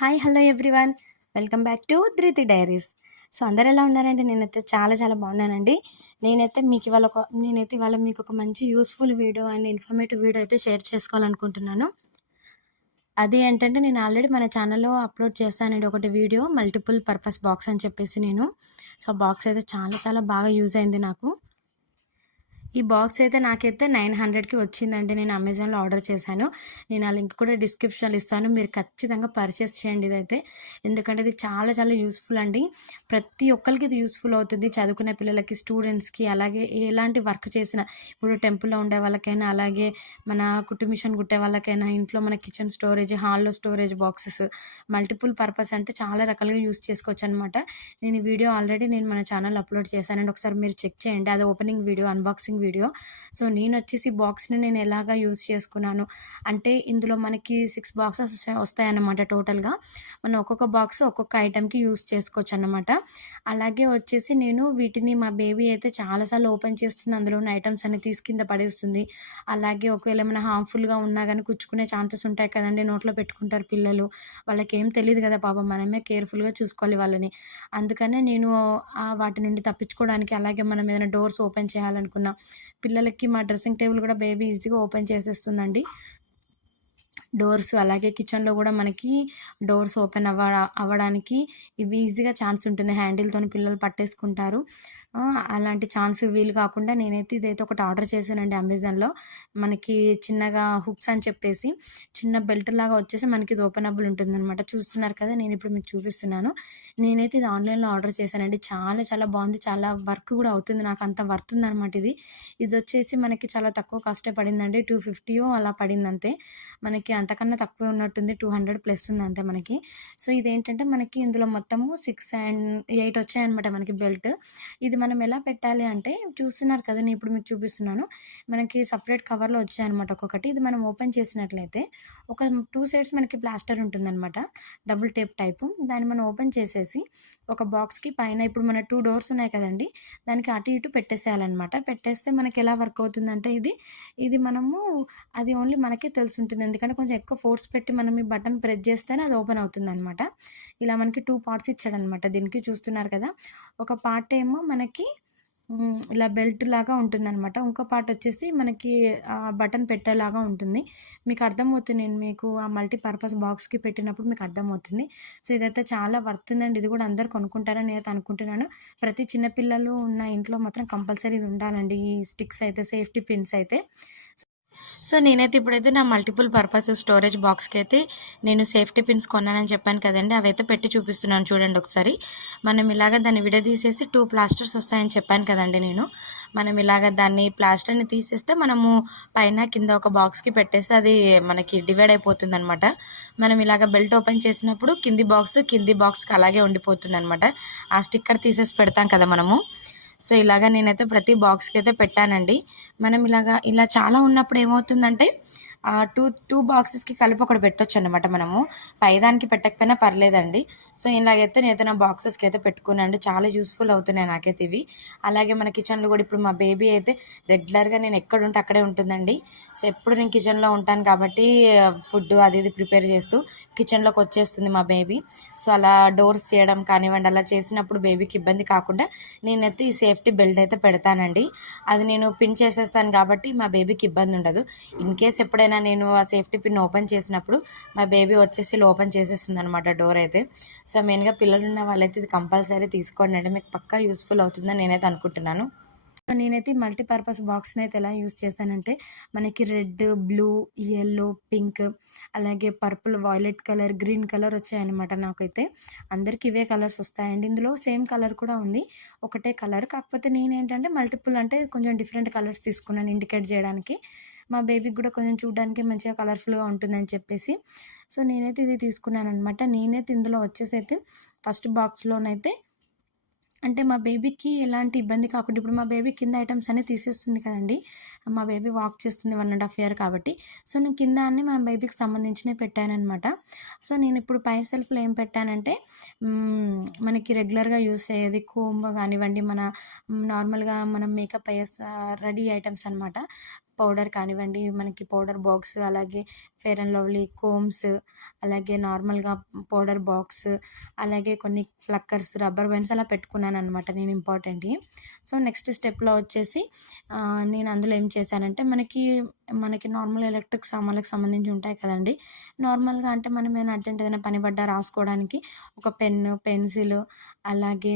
Hi hello everyone. Welcome back to Dhruti diaries. So అందరు ఎలా ఉన్నారండి? నేనైతే చాలా చాలా బాగున్నానండి. నేనైతే మీకు ఇవాళ ఒక నేనైతే ఇవాళ మీకు ఒక మంచి useful video and informative video అయితే షేర్ చేసుకోవాలనుకుంటున్నాను. అది ఏంటంటే నేను ఆల్రెడీ మన ఛానల్లో అప్లోడ్ చేశానండి ఒకటి వీడియో మల్టిపుల్ పర్పస్ బాక్స్ అని చెప్పేసి నేను. సో బాక్స్ అయితే చాలా చాలా బాగా యూజ్ అయింది నాకు. ఈ బాక్స్ అయితే నాకైతే నైన్ హండ్రెడ్కి వచ్చిందండి. నేను అమెజాన్లో ఆర్డర్ చేశాను. నేను ఆ లింక్ కూడా డిస్క్రిప్షన్లో ఇస్తాను. మీరు ఖచ్చితంగా పర్చేస్ చేయండి ఇదైతే. ఎందుకంటే ఇది చాలా చాలా యూస్ఫుల్ అండి. ప్రతి ఒక్కరికి ఇది యూస్ఫుల్ అవుతుంది. చదువుకునే పిల్లలకి స్టూడెంట్స్కి అలాగే ఎలాంటి వర్క్ చేసినా ఇప్పుడు టెంపుల్లో ఉండే వాళ్ళకైనా అలాగే మన కుటుంబిషన్ కుట్టే వాళ్ళకైనా ఇంట్లో మన కిచెన్ స్టోరేజ్ హాల్లో స్టోరేజ్ బాక్సెస్ మల్టిపుల్ పర్పస్ అంటే చాలా రకాలుగా యూస్ చేసుకోవచ్చు అనమాట నేను ఈ వీడియో ఆల్రెడీ నేను మన ఛానల్ అప్లోడ్ చేశానండి ఒకసారి మీరు చెక్ చేయండి. అది opening video unboxing video. So నేను వచ్చేసి బాక్స్ని నేను ఎలాగా యూజ్ చేసుకున్నాను అంటే ఇందులో మనకి సిక్స్ బాక్సెస్ వస్తాయన్నమాట టోటల్గా. మనం ఒక్కొక్క బాక్స్ ఒక్కొక్క ఐటెంకి యూస్ చేసుకోవచ్చు అనమాట అలాగే వచ్చేసి నేను వీటిని మా బేబీ అయితే చాలాసార్లు ఓపెన్ చేస్తుంది అందులో ఉన్న ఐటమ్స్ అన్ని తీసి కింద పడేస్తుంది. అలాగే ఒకవేళ ఏమైనా హార్మ్ఫుల్గా ఉన్నా కానీ కుచ్చుకునే ఛాన్సెస్ ఉంటాయి కదండి నోట్లో పెట్టుకుంటారు పిల్లలు. వాళ్ళకి ఏం తెలియదు కదా పాపం మనమే కేర్ఫుల్గా చూసుకోవాలి వాళ్ళని. అందుకనే నేను వాటి నుండి తప్పించుకోవడానికి అలాగే మనం ఏదైనా డోర్స్ ఓపెన్ చేయాలనుకున్నా పిల్లలకి మా డ్రెస్సింగ్ టేబుల్ కూడా బేబీ ఈజీగా ఓపెన్ చేసేస్తుందండి. డోర్స్ అలాగే కిచెన్లో కూడా మనకి డోర్స్ ఓపెన్ అవ్వ అవ్వడానికి ఇవి ఈజీగా ఛాన్స్ ఉంటుంది. హ్యాండిల్తో పిల్లలు పట్టేసుకుంటారు. అలాంటి ఛాన్స్ వీలు కాకుండా నేనైతే ఇదైతే ఒకటి ఆర్డర్ చేశానండి అమెజాన్లో. మనకి చిన్నగా హుక్స్ అని చెప్పేసి చిన్న బెల్ట్ లాగా వచ్చేసి మనకి ఇది ఓపెన్ అబుల్ ఉంటుంది అనమాట చూస్తున్నారు కదా నేను ఇప్పుడు మీకు చూపిస్తున్నాను. నేనైతే ఇది ఆన్లైన్లో ఆర్డర్ చేశానండి. చాలా చాలా బాగుంది. చాలా వర్క్ కూడా అవుతుంది. నాకు అంత వర్త్ ఉందన్నమాట ఇది. ఇది వచ్చేసి మనకి చాలా తక్కువ కష్టపడిందండి పడిందండి. టూ ఫిఫ్టీయో అలా పడింది అంతే మనకి అంతకన్నా తక్కువ ఉన్నట్టుంది. టూ హండ్రెడ్ ప్లస్ ఉంది అంతే మనకి. సో ఇదేంటంటే మనకి ఇందులో మొత్తము సిక్స్ అండ్ ఎయిట్ వచ్చాయన్నమాట మనకి బెల్ట్. ఇది మనం ఎలా పెట్టాలి అంటే చూస్తున్నారు కదా నేను ఇప్పుడు మీకు చూపిస్తున్నాను. మనకి సపరేట్ కవర్లో వచ్చాయన్నమాట ఒక్కొక్కటి. ఇది మనం ఓపెన్ చేసినట్లయితే ఒక టూ సైడ్స్ మనకి ప్లాస్టర్ ఉంటుందన్నమాట. Double tape type. దాన్ని మనం ఓపెన్ చేసేసి ఒక బాక్స్కి పైన ఇప్పుడు మన టూ డోర్స్ ఉన్నాయి కదండి దానికి అటు ఇటు పెట్టేసేయాలన్నమాట. పెట్టేస్తే మనకి ఎలా వర్క్ అవుతుందంటే ఇది ఇది మనము అది ఓన్లీ మనకే తెలుసుంటుంది. ఎందుకంటే కొంచెం ఎక్కువ ఫోర్స్ పెట్టి మనం ఈ బటన్ ప్రెస్ చేస్తేనే అది ఓపెన్ అవుతుంది అనమాట ఇలా మనకి టూ పార్ట్స్ ఇచ్చాడనమాట దీనికి చూస్తున్నారు కదా ఒక పార్ట్ ఏమో మనకి ఇలా బెల్ట్ లాగా ఉంటుందన్నమాట. ఇంకో పార్ట్ వచ్చేసి మనకి బటన్ పెట్టేలాగా ఉంటుంది. మీకు అర్థమవుతుంది నేను మీకు ఆ మల్టీపర్పస్ బాక్స్కి పెట్టినప్పుడు మీకు అర్థమవుతుంది. సో ఇదైతే చాలా వర్తుందండి ఇది కూడా అందరు కొనుక్కుంటారని నేను అనుకుంటున్నాను. ప్రతి చిన్నపిల్లలు ఉన్న ఇంట్లో మాత్రం కంపల్సరీ ఉండాలండి. ఈ స్టిక్స్ అయితే సేఫ్టీ పిన్స్ అయితే. సో నేనైతే ఇప్పుడైతే నా మల్టిపుల్ పర్పస్ స్టోరేజ్ బాక్స్కి అయితే నేను సేఫ్టీ పిన్స్ కొన్నానని చెప్పాను కదండి. అవైతే పెట్టి చూపిస్తున్నాను చూడండి ఒకసారి. మనం ఇలాగ దాన్ని విడదీసేసి టూ ప్లాస్టర్స్ వస్తాయని చెప్పాను కదండి నేను. మనం ఇలాగ దాన్ని ప్లాస్టర్ని తీసేస్తే మనము పైన కింద ఒక బాక్స్కి పెట్టేస్తే అది మనకి డివైడ్ అయిపోతుంది అనమాట మనం ఇలాగ బెల్ట్ ఓపెన్ చేసినప్పుడు కింది బాక్స్ కింది బాక్స్కి అలాగే ఉండిపోతుంది అనమాట ఆ స్టిక్కర్ తీసేసి పెడతాం కదా మనము. సో ఇలాగ నేనైతే ప్రతి బాక్స్కి అయితే పెట్టానండి. మనం ఇలాగా ఇలా చాలా ఉన్నప్పుడు ఏమవుతుందంటే టూ టూ బాక్సెస్కి కలిపి ఒకటి పెట్టొచ్చు అనమాట మనము. పైదానికి పెట్టకపోయినా పర్లేదండి. సో ఇలాగైతే నేనైతే నా బాక్సెస్కి అయితే పెట్టుకున్నాను చాలా యూస్ఫుల్ అవుతున్నాయి నాకైతే ఇవి. అలాగే మన కిచెన్లో కూడా ఇప్పుడు మా బేబీ అయితే రెగ్యులర్గా నేను ఎక్కడుంటే అక్కడే ఉంటుందండి. సో ఎప్పుడు నేను కిచెన్లో ఉంటాను కాబట్టి ఫుడ్ అది ఇది ప్రిపేర్ చేస్తూ కిచెన్లోకి వచ్చేస్తుంది మా బేబీ. సో అలా డోర్స్ చేయడం కానివ్వండి అలా చేసినప్పుడు బేబీకి ఇబ్బంది కాకుండా నేనైతే ఈ సేఫ్టీ బెల్ట్ అయితే పెడతానండి. అది నేను పిన్ చేసేస్తాను కాబట్టి మా బేబీకి ఇబ్బంది ఉండదు. ఇన్ కేస్ ఎప్పుడైనా ఎప్పుడైనా నేను ఆ సేఫ్టీ పిన్ ఓపెన్ చేసినప్పుడు మా బేబీ వచ్చేసి ఓపెన్ చేసేస్తుంది అనమాట డోర్ అయితే. సో మెయిన్గా పిల్లలు ఉన్న వాళ్ళైతే ఇది కంపల్సరీ తీసుకోండి అంటే మీకు పక్కా యూస్ఫుల్ అవుతుందని నేనైతే అనుకుంటున్నాను. నేనైతే మల్టీపర్పస్ బాక్స్ని అయితే ఎలా యూస్ చేశానంటే మనకి రెడ్ బ్లూ ఎల్లో పింక్ అలాగే purple violet colour green colour వచ్చాయన్నమాట నాకైతే. అందరికి ఇవే కలర్స్ వస్తాయండి. ఇందులో సేమ్ కలర్ కూడా ఉంది. ఒకటే కలర్. కాకపోతే నేనేంటంటే మల్టిపుల్ అంటే కొంచెం డిఫరెంట్ కలర్స్ తీసుకున్నాను ఇండికేట్ చేయడానికి. మా బేబీకి కూడా కొంచెం చూడడానికి మంచిగా కలర్ఫుల్గా ఉంటుందని చెప్పేసి. సో నేనైతే ఇది తీసుకున్నాను అనమాట నేనైతే ఇందులో వచ్చేసి అయితే ఫస్ట్ బాక్స్లోనైతే అంటే మా బేబీకి ఎలాంటి ఇబ్బంది కాకుండా ఇప్పుడు మా బేబీ కింద ఐటమ్స్ అన్నీ తీసేస్తుంది కదండి. మా బేబీ వాక్ చేస్తుంది వన్ అండ్ హాఫ్ ఇయర్ కాబట్టి. సో నేను కింద అన్నీ మా బేబీకి సంబంధించినవి పెట్టానమాట సో నేను ఇప్పుడు పై సెల్ఫ్లో ఏం పెట్టానంటే మనకి రెగ్యులర్గా యూస్ అయ్యేది కోంబ కానివ్వండి మన నార్మల్గా మనం మేకప్ అయ్యే రెడీ ఐటమ్స్ అనమాట పౌడర్ కానివ్వండి మనకి పౌడర్ బాక్స్ అలాగే ఫెయిర్ అండ్ లవ్లీ కోమ్స్ అలాగే నార్మల్గా పౌడర్ బాక్స్ అలాగే కొన్ని ఫ్లక్కర్స్ రబ్బర్ బ్యాండ్స్ అలా పెట్టుకున్నాను అనమాట నేను ఇంపార్టెంట్వి. సో నెక్స్ట్ స్టెప్లో వచ్చేసి నేను అందులో ఏం చేశానంటే మనకి మనకి నార్మల్ ఎలక్ట్రిక్ సామాన్లకు సంబంధించి ఉంటాయి కదండి. నార్మల్గా అంటే మనం ఏమైనా అర్జెంట్ ఏదైనా పని పడ్డా రాసుకోవడానికి ఒక పెన్ను పెన్సిల్ అలాగే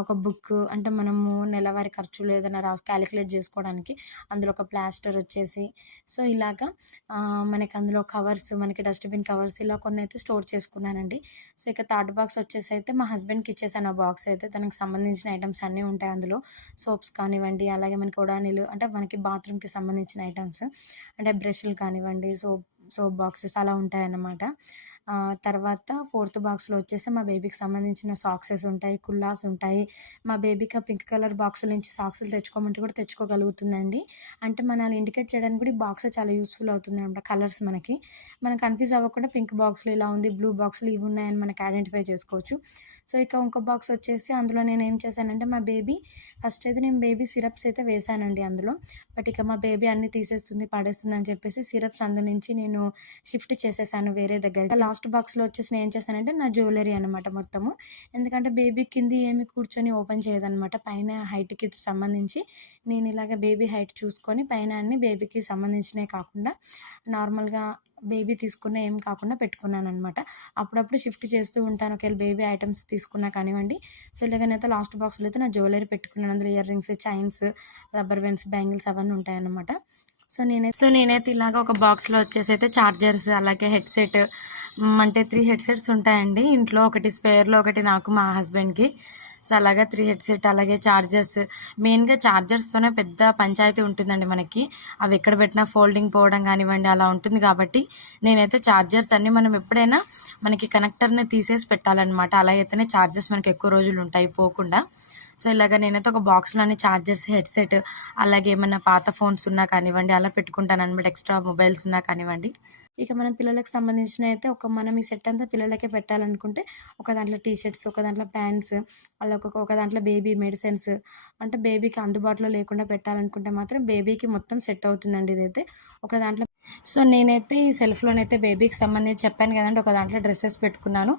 ఒక బుక్ అంటే మనము నెలవారీ ఖర్చులు ఏదైనా రాసి క్యాలిక్యులేట్ చేసుకోవడానికి అందులో ఒక ప్లాస్టర్ వచ్చేసి సో ఇలాగా మనకి అందులో కవర్స్ మనకి డస్ట్బిన్ కవర్స్ ఇలా కొన్ని అయితే స్టోర్ చేసుకున్నానండి. సో ఇక థర్డ్ బాక్స్ వచ్చేసి అయితే మా హస్బెండ్కి ఇచ్చేసాను ఆ బాక్స్ అయితే. తనకు సంబంధించిన ఐటమ్స్ అన్నీ ఉంటాయి అందులో. సోప్స్ కానివ్వండి అలాగే మనకి ఉడానీలు అంటే మనకి బాత్రూమ్కి సంబంధించిన ఐటమ్స్ అంటే బ్రష్లు కానివ్వండి సోప్ సోప్ బాక్సెస్ అలా ఉంటాయన్నమాట. తర్వాత ఫోర్త్ బాక్స్లో వచ్చేసి మా బేబీకి సంబంధించిన సాక్సెస్ ఉంటాయి కుల్లాస్ ఉంటాయి. మా బేబీకి ఆ పింక్ కలర్ బాక్స్ నుంచి సాక్సులు తెచ్చుకోమంటే కూడా తెచ్చుకోగలుగుతుందండి. అంటే మనల్ని ఇండికేట్ చేయడానికి కూడా ఈ బాక్స్ చాలా యూస్ఫుల్ అవుతుంది అనమాట కలర్స్ మనకి. మనం కన్ఫ్యూజ్ అవ్వకుండా పింక్ బాక్స్లో ఇలా ఉంది బ్లూ బాక్స్లో ఇవి ఉన్నాయని మనకి ఐడెంటిఫై చేసుకోవచ్చు. సో ఇక ఇంకో బాక్స్ వచ్చేసి అందులో నేను ఏం చేశానంటే మా బేబీ ఫస్ట్ అయితే నేను బేబీ సిరప్స్ అయితే వేసానండి అందులో. బట్ ఇక మా బేబీ అన్ని తీసేస్తుంది పడేస్తుంది అని చెప్పేసి సిరప్స్ అందు నుంచి నేను షిఫ్ట్ చేసేసాను వేరే దగ్గర లాస్ట్ లాస్ట్ బాక్స్లో వచ్చేసి నేను ఏం చేశానంటే నా జ్యువెలరీ అనమాట మొత్తము. ఎందుకంటే బేబీ కింది ఏమి కూర్చొని ఓపెన్ చేయదనమాట పైన హైట్కి సంబంధించి నేను ఇలాగ బేబీ హైట్ చూసుకొని పైన అన్ని బేబీకి సంబంధించినవి కాకుండా నార్మల్గా బేబీ తీసుకున్న ఏం కాకుండా పెట్టుకున్నాను అనమాట అప్పుడప్పుడు షిఫ్ట్ చేస్తూ ఉంటాను. ఒకవేళ బేబీ ఐటమ్స్ తీసుకున్నా కానివ్వండి. సో ఇలాగనైతే లాస్ట్ బాక్స్లో అయితే నా జ్యువెలరీ పెట్టుకున్నాను. అందులో ear rings chains rubber bands bangles అవన్నీ ఉంటాయన్నమాట. సో నేనే సో నేనైతే ఇలాగ ఒక బాక్స్లో వచ్చేసి అయితే చార్జర్స్ అలాగే హెడ్సెట్ అంటే త్రీ హెడ్సెట్స్ ఉంటాయండి. ఇంట్లో ఒకటి స్పేర్లో ఒకటి నాకు మా హస్బెండ్కి. సో అలాగే త్రీ హెడ్సెట్ అలాగే చార్జర్స్. మెయిన్గా చార్జర్స్తోనే పెద్ద పంచాయతీ ఉంటుందండి మనకి. అవి ఎక్కడ పెట్టినా ఫోల్డింగ్ పోవడం కానివ్వండి అలా ఉంటుంది కాబట్టి నేనైతే చార్జర్స్ అన్నీ మనం ఎప్పుడైనా మనకి కనెక్టర్ని తీసేసి పెట్టాలన్నమాట. అలా అయితేనే చార్జెస్ మనకి ఎక్కువ రోజులు ఉంటాయి పోకుండా. సో ఇలాగ నేనైతే ఒక బాక్స్లోని చార్జర్స్ హెడ్సెట్ అలాగే ఏమైనా పాత ఫోన్స్ ఉన్నా కానివ్వండి అలా పెట్టుకుంటాను అనమాట ఎక్స్ట్రా మొబైల్స్ ఉన్నా కానివ్వండి. ఇక మనం పిల్లలకు సంబంధించిన అయితే ఒక మనం ఈ సెట్ అంతా పిల్లలకే పెట్టాలనుకుంటే ఒక దాంట్లో టీ షర్ట్స్ ఒక దాంట్లో ప్యాంట్స్ అలా ఒక ఒక దాంట్లో బేబీ మెడిసిన్స్ అంటే బేబీకి అందుబాటులో లేకుండా పెట్టాలనుకుంటే మాత్రం బేబీకి మొత్తం సెట్ అవుతుందండి ఇదైతే. ఒక దాంట్లో సో నేనైతే ఈ సెల్ఫ్లోనైతే బేబీకి సంబంధించి చెప్పాను కదండి ఒక దాంట్లో డ్రెస్సెస్ పెట్టుకున్నాను.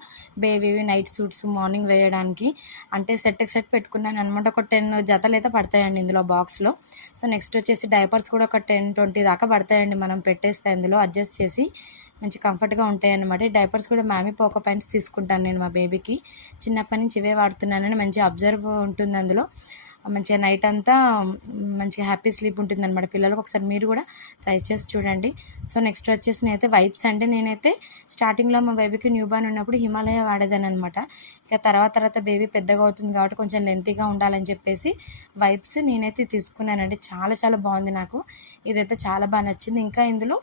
బేబీవి నైట్ సూట్స్ మార్నింగ్ వేయడానికి అంటే సెట్కి సెట్ పెట్టుకున్నాను అనమాట. ఒక టెన్ జతలు అయితే పడతాయండి ఇందులో బాక్స్లో. సో నెక్స్ట్ వచ్చేసి డైపర్స్ కూడా ఒక టెన్ ట్వంటీ దాకా పడతాయండి మనం పెట్టేస్తే ఇందులో అడ్జస్ట్ చేసి. మంచి కంఫర్ట్గా ఉంటాయి అన్నమాట డైపర్స్ కూడా మ్యామీ పోక ప్యాంట్స్ తీసుకుంటాను నేను మా బేబీకి. చిన్నప్పటి నుంచి ఇవే వాడుతున్నానని మంచి అబ్జర్వ్ ఉంటుంది అందులో. మంచిగా నైట్ అంతా మంచిగా హ్యాపీ స్లీప్ ఉంటుంది అనమాట పిల్లలకు. ఒకసారి మీరు కూడా ట్రై చేసి చూడండి. సో నెక్స్ట్ వచ్చేసి నేనైతే వైప్స్ అంటే నేనైతే స్టార్టింగ్లో మా బేబీకి న్యూ బార్న్ ఉన్నప్పుడు హిమాలయ వాడేదాన్ని అనమాట ఇక తర్వాత తర్వాత బేబీ పెద్దగా అవుతుంది కాబట్టి కొంచెం లెంతీగా ఉండాలని చెప్పేసి వైప్స్ నేనైతే తీసుకున్నానండి. చాలా చాలా బాగుంది నాకు. ఇదైతే చాలా బాగా నచ్చింది. ఇంకా ఇందులో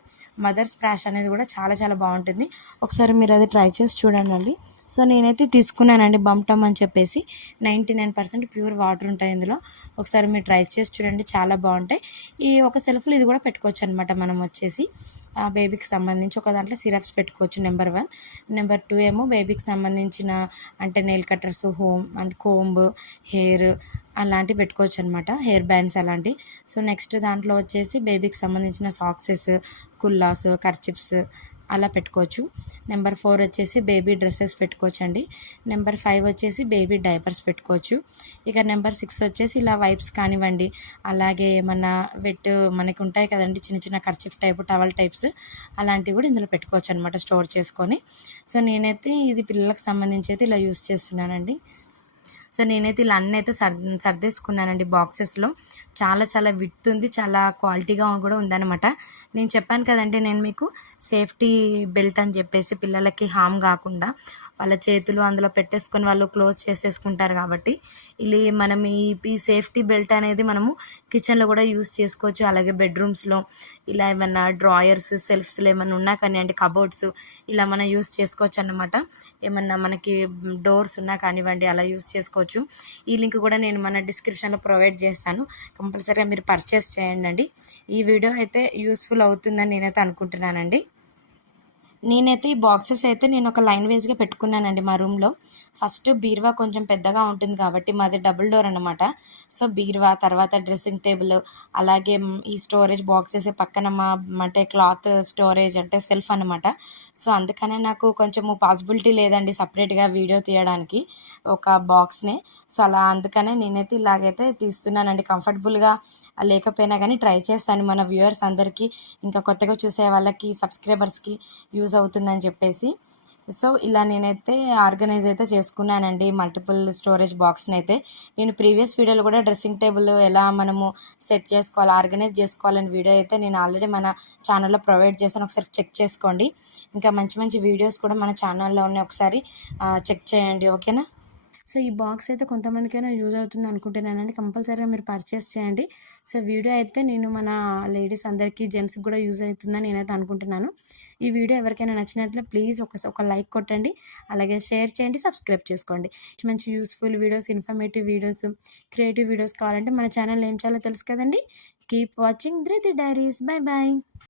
మదర్ స్ప్రాష్ అనేది కూడా చాలా చాలా బాగుంటుంది. ఒకసారి మీరు అది ట్రై చేసి చూడండి అండి. సో నేనైతే తీసుకున్నానండి బంప్టమ్ అని చెప్పేసి ninety nine percent pure water ఉంటాయి ఇందులో. ఒకసారి మీరు ట్రై చేసి చూడండి చాలా బాగుంటాయి. ఈ ఒక సెల్ఫ్లో ఇది కూడా పెట్టుకోవచ్చు అనమాట మనం వచ్చేసి. ఆ బేబీకి సంబంధించి ఒక దాంట్లో సిరప్స్ పెట్టుకోవచ్చు నెంబర్ వన్. నెంబర్ టూ ఏమో బేబీకి సంబంధించిన అంటే nail cutters home and comb hair అలాంటివి పెట్టుకోవచ్చు అనమాట హెయిర్ బ్యాండ్స్ అలాంటివి. సో నెక్స్ట్ దాంట్లో వచ్చేసి బేబీకి సంబంధించిన సాక్సెస్ కుల్లాస్ కర్చిప్స్ అలా పెట్టుకోవచ్చు. నెంబర్ ఫోర్ వచ్చేసి బేబీ డ్రెస్సెస్ పెట్టుకోవచ్చు అండి నెంబర్ ఫైవ్ వచ్చేసి బేబీ డైపర్స్ పెట్టుకోవచ్చు. ఇక నెంబర్ సిక్స్ వచ్చేసి ఇలా వైప్స్ కానివ్వండి. అలాగే ఏమన్నా వెట్ మనకి ఉంటాయి కదండి చిన్న చిన్న ఖర్చిఫ్ టైప్ టవల్ టైప్స్ అలాంటివి కూడా ఇందులో పెట్టుకోవచ్చు అనమాట స్టోర్ చేసుకొని. సో నేనైతే ఇది పిల్లలకు సంబంధించి అయితే ఇలా యూస్ చేస్తున్నానండి. సో నేనైతే ఇలా అన్నీ అయితే సర్ సర్దేసుకున్నానండి బాక్సెస్లో చాలా చాలా విత్ ఉంది చాలా క్వాలిటీగా కూడా ఉందన్నమాట. నేను చెప్పాను కదండి నేను మీకు సేఫ్టీ బెల్ట్ అని చెప్పేసి పిల్లలకి హామ్ కాకుండా వాళ్ళ చేతులు అందులో పెట్టేసుకొని వాళ్ళు క్లోజ్ చేసేసుకుంటారు కాబట్టి ఇది మనం ఈ ఈ సేఫ్టీ బెల్ట్ అనేది మనము కిచెన్లో కూడా యూస్ చేసుకోవచ్చు. అలాగే బెడ్రూమ్స్లో ఇలా ఏమన్నా డ్రాయర్స్ సెల్ఫ్స్లో ఏమైనా ఉన్నా కానీ అంటే కబోర్డ్స్ ఇలా మనం యూస్ చేసుకోవచ్చు అన్నమాట. ఏమన్నా మనకి డోర్స్ ఉన్నా కానివ్వండి అలా యూస్ చేసుకోవచ్చు. ఈ లింక్ కూడా నేను మన డిస్క్రిప్షన్లో ప్రొవైడ్ చేస్తాను. కంపల్సరీగా మీరు పర్చేస్ చేయండి ఈ వీడియో అయితే యూస్ఫుల్ అవుతుందని నేనైతే అనుకుంటున్నానండి. నేనైతే ఈ బాక్సెస్ అయితే నేను ఒక లైన్ వైజ్గా పెట్టుకున్నానండి మా రూమ్లో. ఫస్ట్ బీరువా కొంచెం పెద్దగా ఉంటుంది కాబట్టి మాది డబుల్ డోర్ అనమాట సో బీరువా తర్వాత డ్రెస్సింగ్ టేబుల్ అలాగే ఈ స్టోరేజ్ బాక్సెస్ పక్కన మా అంటే క్లాత్ స్టోరేజ్ అంటే సెల్ఫ్ అనమాట సో అందుకనే నాకు కొంచెము పాసిబిలిటీ లేదండి సపరేట్గా వీడియో తీయడానికి ఒక బాక్స్ని. సో అలా అందుకనే నేనైతే ఇలాగైతే తీస్తున్నానండి. కంఫర్టబుల్గా లేకపోయినా కానీ ట్రై చేస్తాను. మన వ్యూవర్స్ అందరికీ ఇంకా కొత్తగా చూసే వాళ్ళకి సబ్స్క్రైబర్స్కి యూజ్ అవుతుందని చెప్పేసి. సో ఇలా నేనైతే ఆర్గనైజ్ అయితే చేసుకున్నానండి. మల్టిపుల్ స్టోరేజ్ బాక్స్ని అయితే నేను ప్రీవియస్ వీడియోలో కూడా డ్రెస్సింగ్ టేబుల్ ఎలా మనము సెట్ చేసుకోవాలి ఆర్గనైజ్ చేసుకోవాలని వీడియో అయితే నేను ఆల్రెడీ మన ఛానల్లో ప్రొవైడ్ చేశాను. ఒకసారి చెక్ చేసుకోండి. ఇంకా మంచి మంచి వీడియోస్ కూడా మన ఛానల్లో ఉన్నాయి. ఒకసారి చెక్ చేయండి. ఓకేనా? సో ఈ బాక్స్ అయితే కొంతమందికైనా యూజ్ అవుతుంది అనుకుంటున్నానండి కంపల్సరీగా మీరు పర్చేస్ చేయండి. సో వీడియో అయితే నేను మన లేడీస్ అందరికీ జెంట్స్కి కూడా యూజ్ అవుతుందని నేనైతే అనుకుంటున్నాను. ఈ వీడియో ఎవరికైనా నచ్చినట్లే ప్లీజ్ ఒక ఒక లైక్ కొట్టండి. అలాగే షేర్ చేయండి సబ్స్క్రైబ్ చేసుకోండి. మంచి మంచి useful videos informative videos creative videos కావాలంటే మన ఛానల్ ఏం చేయాలో తెలుసు కదండి. Keep watching Dhruti diaries. Bye bye